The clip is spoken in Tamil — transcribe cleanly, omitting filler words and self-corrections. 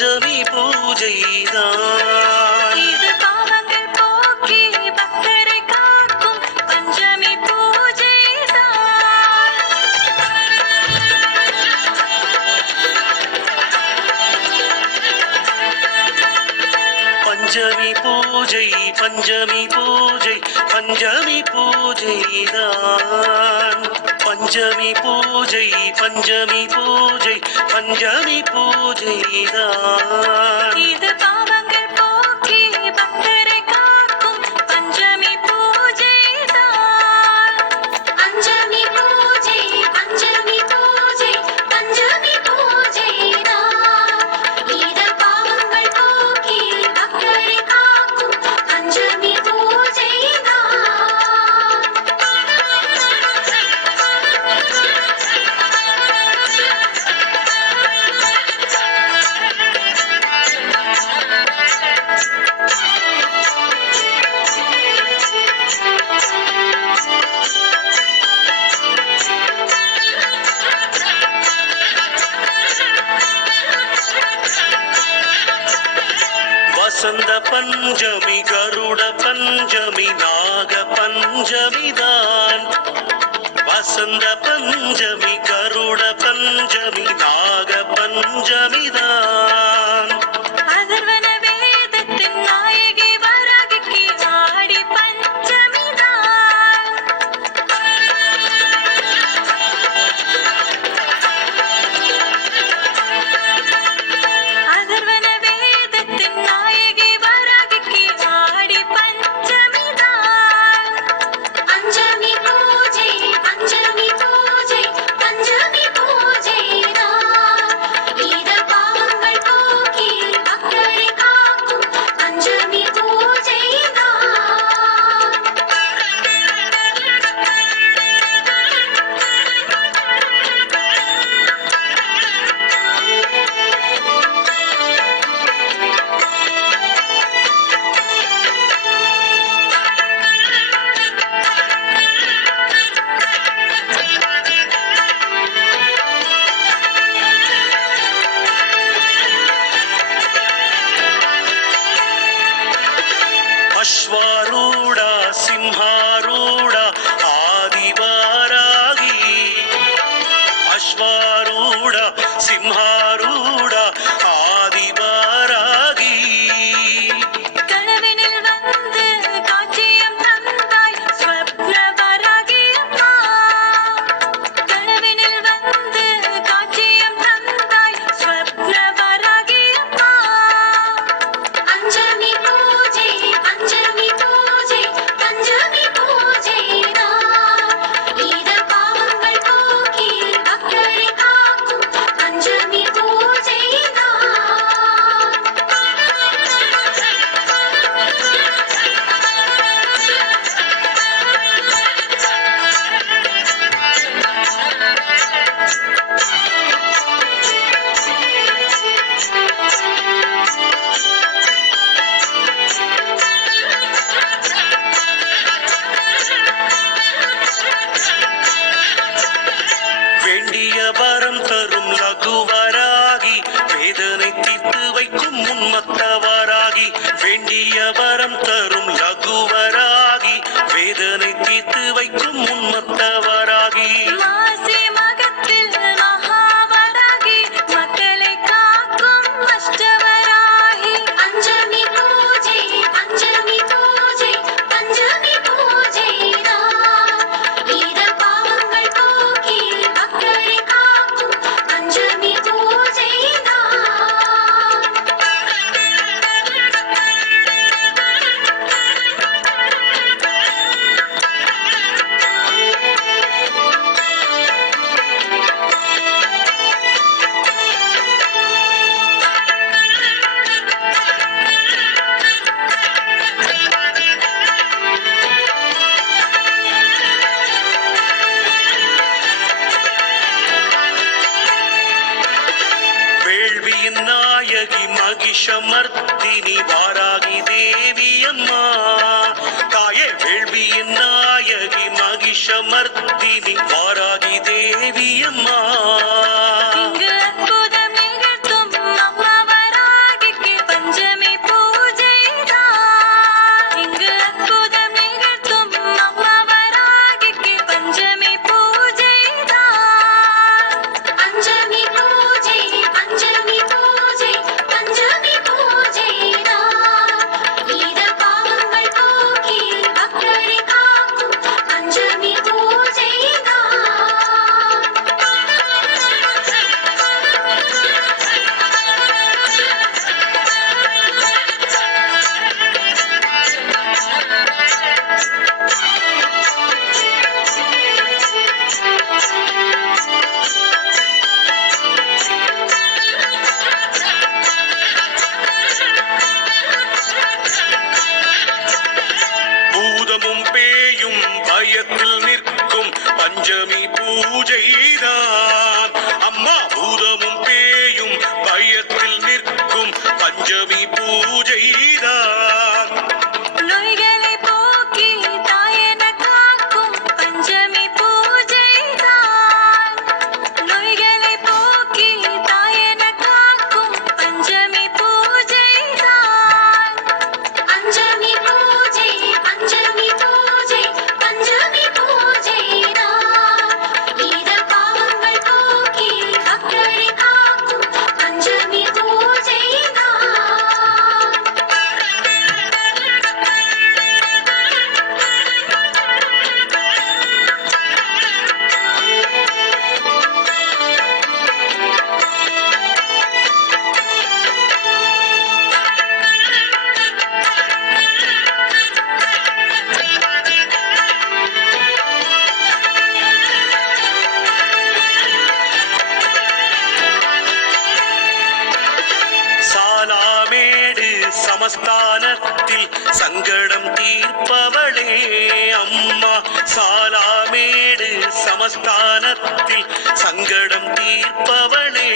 பஞ்சமி பூஜைதான். இது பாவங்கள் போக்கி பக்தரை காக்கும் பஞ்சமி பூஜைதான். பஞ்சமி பூஜை பஞ்சமி பூஜை பஞ்சமி பூஜைதான். பஞ்சமி பூஜை பஞ்சமி பூஜை பஞ்சமி பூஜைதான். இது பாவங்கள் போக்கி பக்தரை காக்கும் பஞ்சமி பூஜைதான். பஞ்சமி பூஜை பஞ்சமி பூஜை பஞ்சமி பூஜைதான். இது பாவங்கள் போக்கி பக்தரை காக்கும் பஞ்சமி பூஜைதான். வசந்த பஞ்சமி கருட பஞ்சமி நாக பஞ்சமிதான். வசந்த பஞ்சமி கருட பஞ்சமி நாக பஞ்சமிதான். அதர்வன வேதத்தின் நாயகி வராகிக்கு ஆடி பஞ்சமிதான். அதர்வன வேதத்தின் நாயகி வராகிக்கு ஆடி பஞ்சமிதான். பஞ்சமி பூஜை பஞ்சமி பூஜை பஞ்சமி பூஜைதான். இது பாவங்கள் போக்கி பக்தரை காக்கும் பஞ்சமி பூஜைதான். அஸ்வாரூட சிம்ஹாரூட ஆதிவாராகி. அஸ்வாரூட சிம்ஹாரூட ஆதிவாராகி. கனவினில் வந்து காட்சியம் தந்தாய் ஸ்வப்ன வராகி அம்மா. கனவினில் வந்து காட்சியம் தந்தாய் ஸ்வப்ன வராகி அம்மா. பஞ்சமி பூஜை பஞ்சமி பூஜை பஞ்சமி பூஜைதான். இது பாவங்கள் போக்கி பக்தரை காக்கும் பஞ்சமி பூஜைதான். வேண்டிய வரம் தரும் லகுவராகி வேதனை தீர்த்து வைக்கும் உன்மத்தவராகி. வேண்டிய வரம் தரும் லகுவராகி வேதனை தீர்த்து வைக்கும் உன்மத்தவராகி. மாசி மகத்தில் மகாவராகி மக்களை காக்கும் அஷ்டவராகி. பஞ்சமி பூஜை பஞ்சமி பூஜை பஞ்சமி பூஜைதான். இது பாவங்கள் போக்கி பக்தரை காக்கும் பஞ்சமி பூஜைதான். வேள்வியின் நாயகி மகிஷமர்த்தினி வாராகி தேவி அம்மா. தாயே வேள்வியின் நாயகி மகிஷமர்த்தினி வாராகி தேவி அம்மா. இங்கு அற்புதம் நிகழ்த்தும் அம்மா வராகி. பஞ்சமி பூஜைதான். நோய்களை போக்கி தாயென காக்கும் பஞ்சமி பூஜைதான். நோய்களை போக்கி தாயென காக்கும் பஞ்சமி பூஜைதான். பஞ்சமி பூஜை பஞ்சமி பூஜை பஞ்சமி பூஜைதான். ஈர பாவங்கள் போக்கி பக்தரை காக்கும் பஞ்சமி சாலாமேடு சமஸ்தானத்தில் சங்கடம் தீர்ப்பவளே அம்மா. சாலாமேடு சமஸ்தானத்தில் சங்கடம் தீர்ப்பவளே